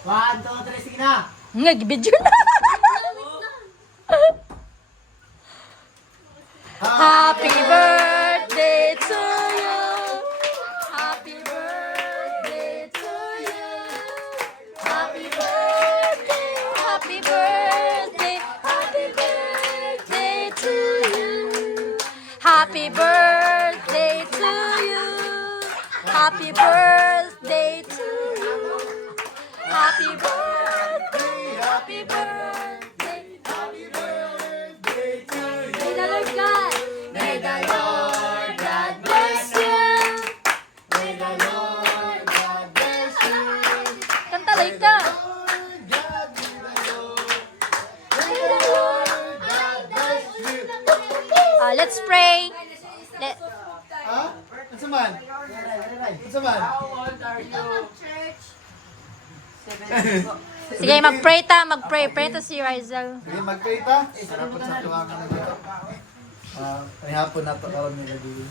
1, 2, 3, sige na. Nag-video na. Happy birthday to you. Happy birthday to you. Happy birthday. Happy birthday. Happy birthday to you. Happy birthday to you. Happy birthday to you. Happy birthday. Happy birthday. Happy birthday to you. May the Lord God. May the Lord God bless you. May the Lord God bless you. Kanta like ka. May the Lord God bless you. Let's pray. Ha? Ano man? Ano man? Sige, mag-pray ta. Mag-pray. Pray ta si Rizal. Sige, mag-pray ta. Sarap sa tuwangan na dito. May hapon na ito karoon niya gabi.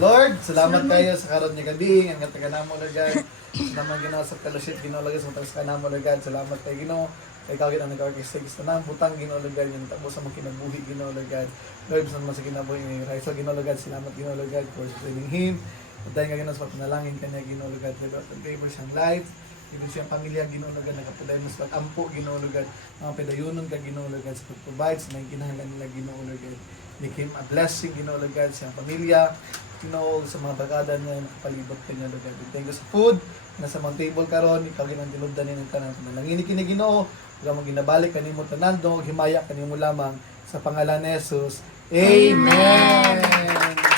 Lord, salamat kayo sa karoon niya gabi. Ang gataga na mo na God. Salamat ginawa sa fellowship. Ginawa lagi sa matang na mo na God. Salamat kayo ginawa. Ikaw ginawa nag-orchestra. Gusto na butang ginawa na God. Yung tapos sa mga kinabuhi ginawa na God. Lord, sa mga kinabuhi ni Rizal ginawa na God. Salamat ginawa na God for sustaining him. At dahil nga ginawa sa panalangin kanya ginawa na God. At favor siyang life. Ibig siyang pamilya ginulugad, nakapuday mas pag-ampo ginulugad, mga pedayunon ka ginulugad sa pag-provide sa mga kinahanglan nila ginulugad. Make him a blessing ginulugad sa pamilya, Ginoo sa mga bagada niya nakapalibot kanya lugad. Thank you sa food, nasa mga table karon, ikaw ginang tilubdan ni ng tanan. Nangini kini Ginoo, ug mo ginabalik kanimo tanan do, himaya kanimo lamang sa pangalan ni Jesus. Amen.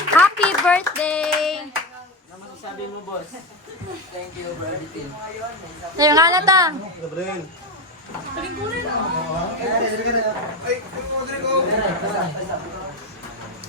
Happy birthday! Naman sabi mo, boss. Thank you, birthday. Sa'yo nga na ta. Gabriel. Ay,